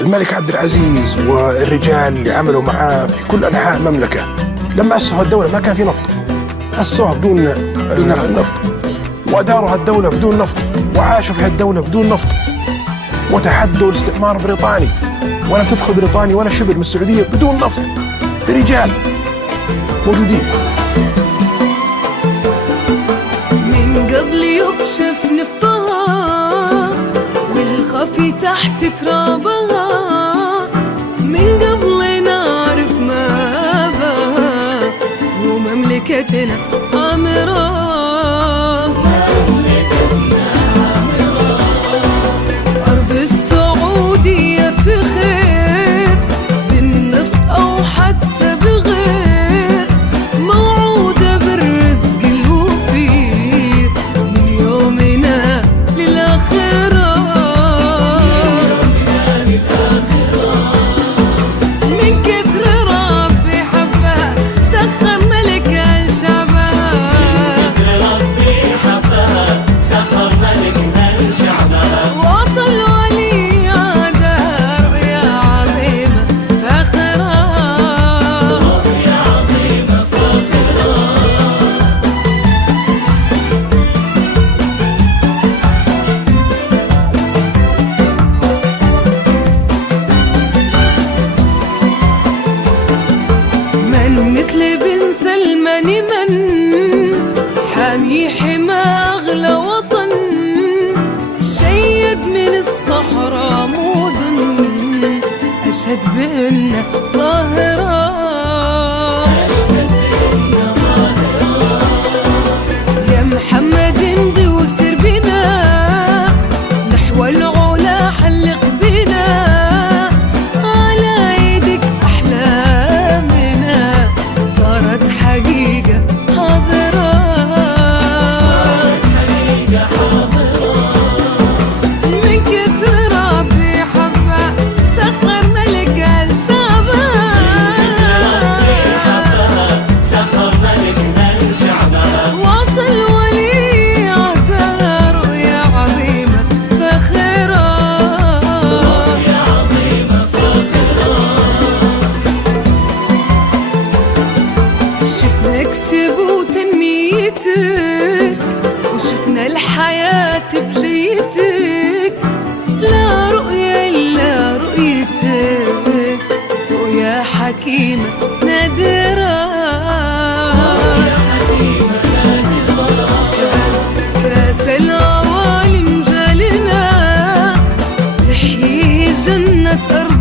الملك عبد العزيز والرجال اللي عملوا معاه في كل أنحاء المملكة، لما أسسوا الدولة ما كان في نفط، أسسوها بدون نفط، وأداروا الدولة بدون نفط، وعاشوا في الدولة بدون نفط، وتحدوا الاستعمار البريطاني، ولا تدخل بريطانيا ولا شبر من السعودية بدون نفط، برجال موجودين. من قبل يكشف نفطها والخفي تحت ترابها، من قبل نعرف ما بها ومملكتنا عامرة. أرض السعودية في خير بالنفط أو حتى بغير، موعودة بالرزق الوفير من يومنا للآخرة. من كثر ربي حبها سخر ملك شعبها، وأعطى الولي عهدها رؤيا عظيمة فاخرة. من مثل بن سلمان من حامي حما أغلى وطن، شيد من الصحراء مدن أشهد بأنه ظاهرة. يا محمد امضي وسر بنا نحو العلا، حلق بنا على ايدك احلامنا صارت حقيقة حاضرة. من كثر ربي حبها سخر ملك الشعبها، وأعطى الولي عهدها رؤيا عظيمة فاخرة. شفنا كسب وتنميتك وشفنا الحياة بجيتك، لا رؤية إلا رؤيتك، رؤيا حكيمة نادرة. كاس العوالم جالنا تحيي جنة أرض